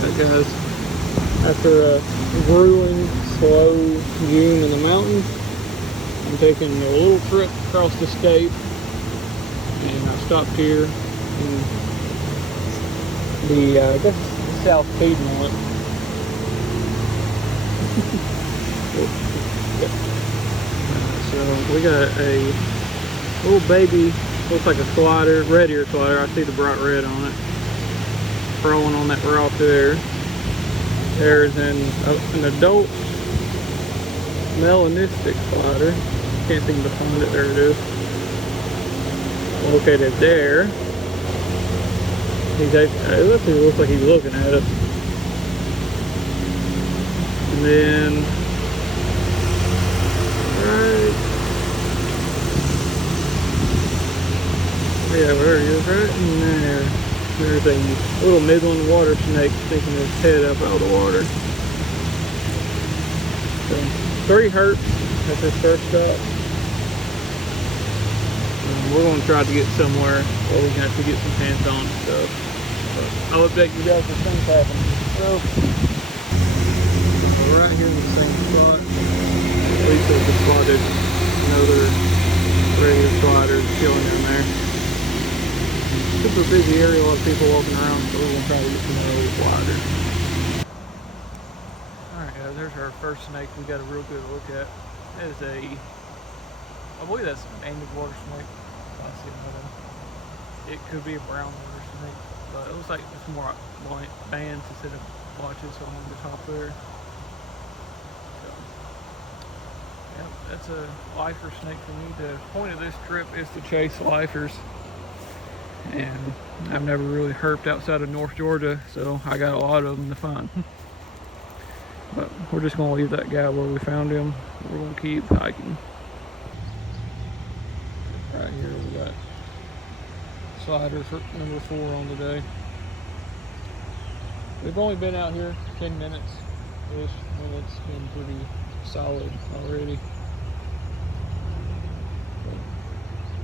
Alright guys, after a grueling, slow June in the mountains, I'm taking a little trip across the state, and I stopped here in the, I guess, South Piedmont. So we got a little baby, looks like a slider, red ear slider. I see the bright red on it. Crawling on that rock there. There's an adult melanistic slider. Can't seem to find it. There it is. Located there. It looks like he's looking at us. And then right, yeah, there he is, right in there. There's a little Midland water snake sticking his head up out of the water. So, 3 hurt at this first stop. We're going to try to get somewhere where we can actually get some hands-on stuff. But I'll update you guys as things happen. So, we're right here in the same spot. Lisa just spotted another regular slider chilling in there. Super busy area, a lot of people walking around, so we're going to try to get some more slider. Alright guys, there's our first snake we got a real good look at. That is I believe that's a banded water snake. I see another. It could be a brown water snake, but it looks like it's more like bands instead of blotches on the top there. So, yep, that's a lifer snake for me. The point of this trip is to chase lifers. And I've never really herped outside of North Georgia, so I got a lot of them to find. But we're just going to leave that guy where we found him. We're going to keep hiking. Right here we got slider for number 4 on the day. We've only been out here 10 minutes-ish, and it's been pretty solid already. But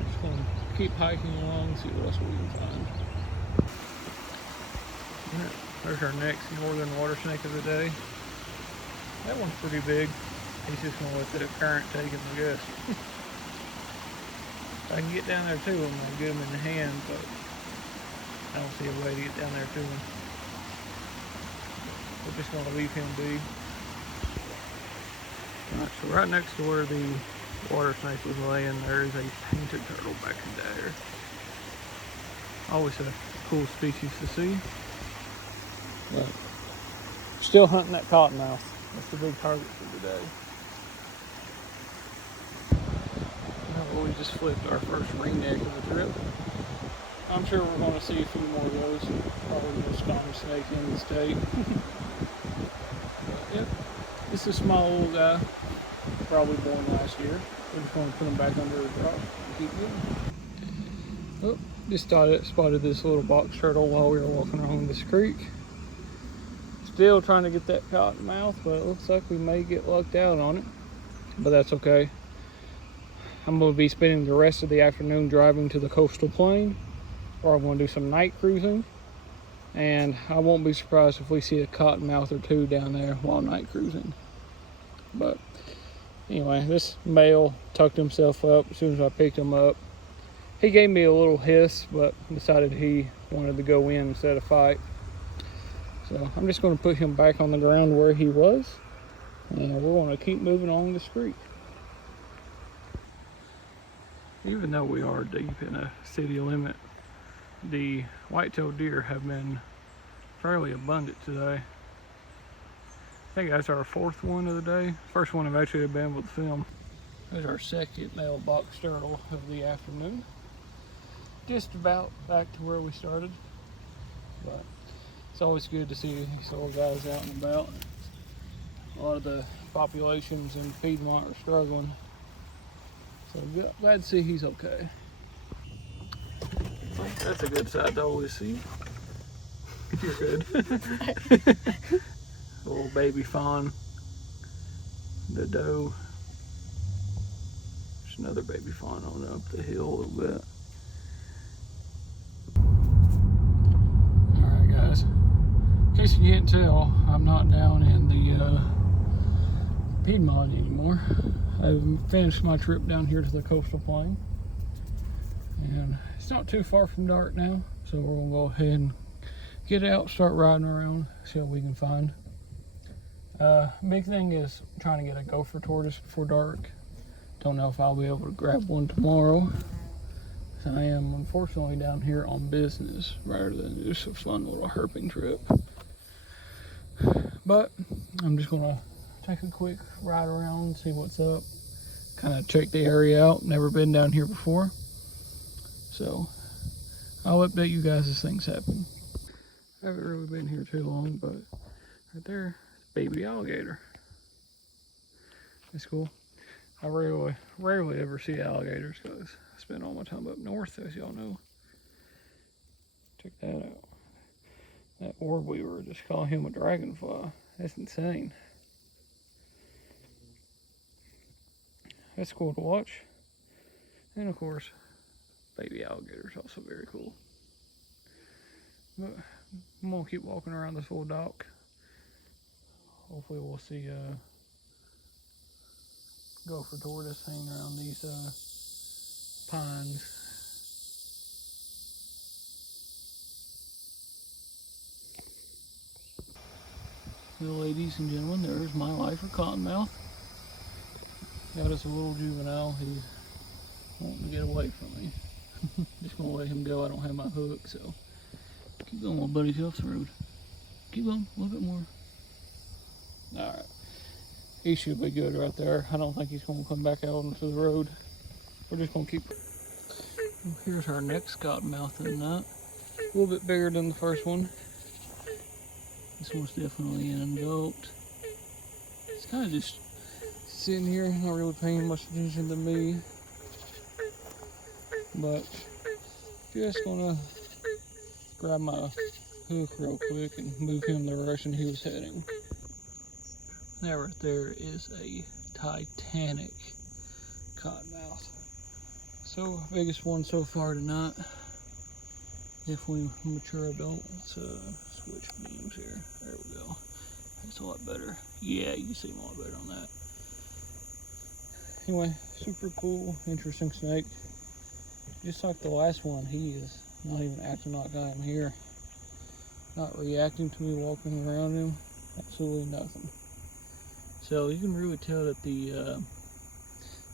just going to keep hiking along and see what else we can find. Yeah, there's our next northern water snake of the day. That one's pretty big. He's just going to let the current take him, I guess. If I can get down there to him, I'll get him in the hand, but I don't see a way to get down there to him. We're just going to leave him be. Alright, so right next to where the water snake was laying, there is a painted turtle back in there. Always a cool species to see. But still hunting that cottonmouth. That's the big target for today. Well, we just flipped our first ringneck of the trip. I'm sure we're going to see a few more of those. Probably the most common snake in the state. But, yep, this is a small little guy. Probably born last year. We're just going to put him back under his rock and keep moving. Oh, just spotted this little box turtle while we were walking along this creek. Still trying to get that cottonmouth, but it looks like we may get lucked out on it. But that's okay. I'm going to be spending the rest of the afternoon driving to the coastal plain, or I'm going to do some night cruising. And I won't be surprised if we see a cottonmouth or 2 down there while night cruising. But anyway, this male tucked himself up as soon as I picked him up. He gave me a little hiss, but decided he wanted to go in instead of fight. So I'm just going to put him back on the ground where he was, and we're going to keep moving along this creek. Even though we are deep in a city limit, the white-tailed deer have been fairly abundant today. I think that's our 4th one of the day. First one I've actually been able to film. There's our second male box turtle of the afternoon. Just about back to where we started. But it's always good to see these little guys out and about. A lot of the populations in Piedmont are struggling. So glad to see he's okay. That's a good sight to always see. You're good. Little baby fawn. The doe. There's another baby fawn on up the hill a little bit. Alright guys. In case you can't tell, I'm not down in the Piedmont anymore. I've finished my trip down here to the coastal plain. And it's not too far from dark now, so we're gonna go ahead and get out, start riding around, see what we can find. Big thing is trying to get a gopher tortoise before dark. Don't know if I'll be able to grab one tomorrow. I am unfortunately down here on business rather than just a fun little herping trip. But I'm just gonna take a quick ride around, see what's up, kind of check the area out. Never been down here before, so I'll update you guys as things happen. I haven't really been here too long, but right there, baby alligator. That's cool. I rarely ever see alligators because I spend all my time up north, as y'all know. Check that out. That orb weaver, just call him a dragonfly. That's insane. That's cool to watch. And of course, baby alligator is also very cool. But I'm gonna keep walking around this little dock. Hopefully we'll see gopher tortoise hanging around these pines. Well, ladies and gentlemen, there's my lifer cottonmouth. Got us a little juvenile. He's wanting to get away from me. Just gonna let him go. I don't have my hook, so keep going, little buddy. Off the road. Keep going, a little bit more. All right. He should be good right there. I don't think he's going to come back out onto the road. We're just going to keep... Here's our next cottonmouth of the night. A little bit bigger than the first one. This one's definitely engulfed. It's kind of just sitting here, not really paying much attention to me. But just going to grab my hook real quick and move him the direction he was heading. That right there is a Titanic cottonmouth. So, biggest one so far tonight. Definitely mature adult. Let's switch beams here. There we go. That's a lot better. Yeah, you can see him a lot better on that. Anyway, super cool, interesting snake. Just like the last one, he is not even acting like I am here. Not reacting to me walking around him. Absolutely nothing. So you can really tell that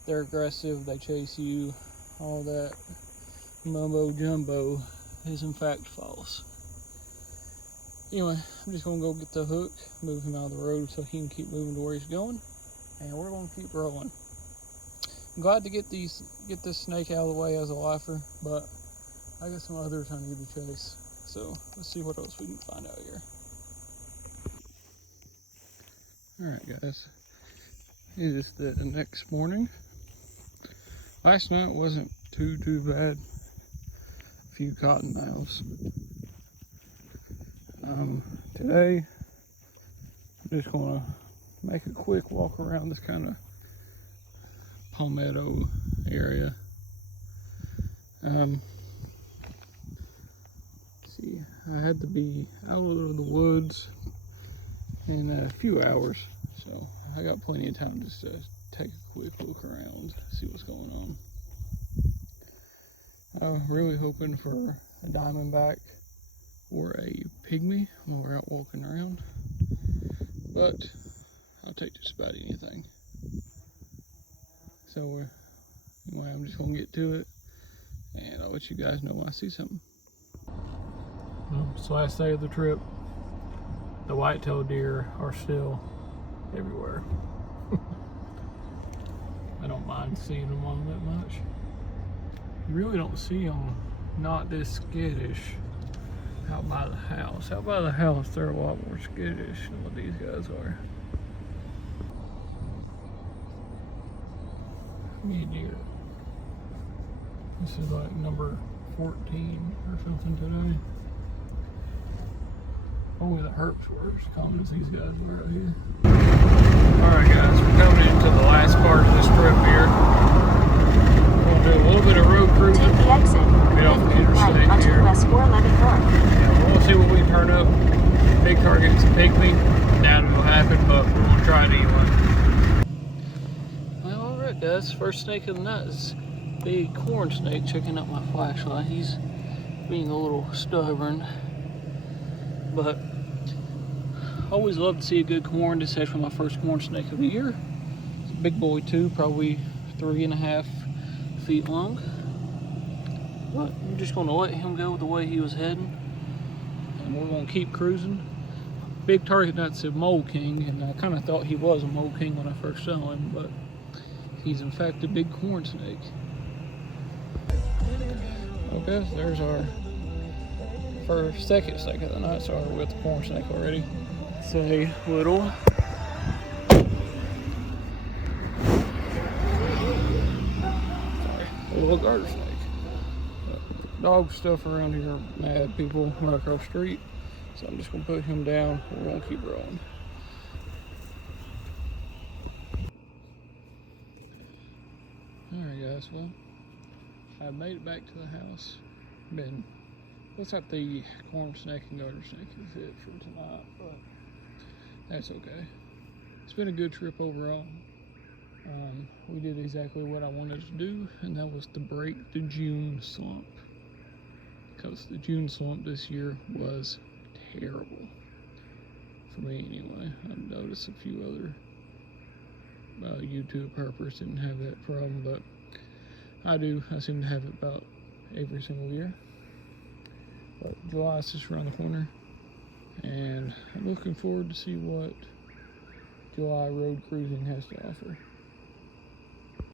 they're aggressive, they chase you, all that mumbo jumbo is in fact false. Anyway, I'm just gonna go get the hook, move him out of the road so he can keep moving to where he's going, and we're gonna keep rolling. I'm glad to get this snake out of the way as a lifer, but I got some others I need to chase. So let's see what else we can find out here. Alright guys, it is the next morning. Last night wasn't too bad. A few cottonmouths. Today, I'm just gonna make a quick walk around this kind of palmetto area. See, I had to be out of the woods in a few hours, so I got plenty of time just to take a quick look around, see what's going on. I'm really hoping for a diamondback or a pygmy while we're out walking around, but I'll take just about anything. So anyway, I'm just gonna get to it, and I'll let you guys know when I see something. Well, it's the last day of the trip. The white-tailed deer are still everywhere. I don't mind seeing them all that much. You really don't see them not this skittish out by the house. Out by the house, they're a lot more skittish than what these guys are. Me a deer. This is like number 14 or something today. Only the herps were as common as these guys were out here. Alright guys, we're coming into the last part of this trip here. We're going to do a little bit of road cruising. Take the exit. Get off the interstate right onto here. US 411 North. Yeah, we'll see what we can turn up. big targets pick me. Doubt it'll happen, but we're gonna try it anyway. Well, alright guys, first snake of the night is big corn snake checking out my flashlight. He's being a little stubborn, but I always love to see a good corn. This is actually my first corn snake of the year. It's a big boy too, probably 3.5 feet long. But I'm just gonna let him go the way he was heading, and we're gonna keep cruising. Big target nut's a mole king, and I kind of thought he was a mole king when I first saw him, but he's in fact a big corn snake. Okay, so there's our second snake of the night. Sorry, we're with the corn snake already. It's a little garter snake. Dog stuff around here are mad. People run across the street, so I'm just gonna put him down. We're gonna keep rolling. Alright guys, well, I made it back to the house. Looks like the corn snake and garter snake is it for tonight, but that's okay. It's been a good trip overall. We did exactly what I wanted to do, and that was to break the June slump. Because the June slump this year was terrible. For me anyway. I've noticed a few other YouTube herpers didn't have that problem, but I do. I seem to have it about every single year. But July is just around the corner, and I'm looking forward to see what July road cruising has to offer.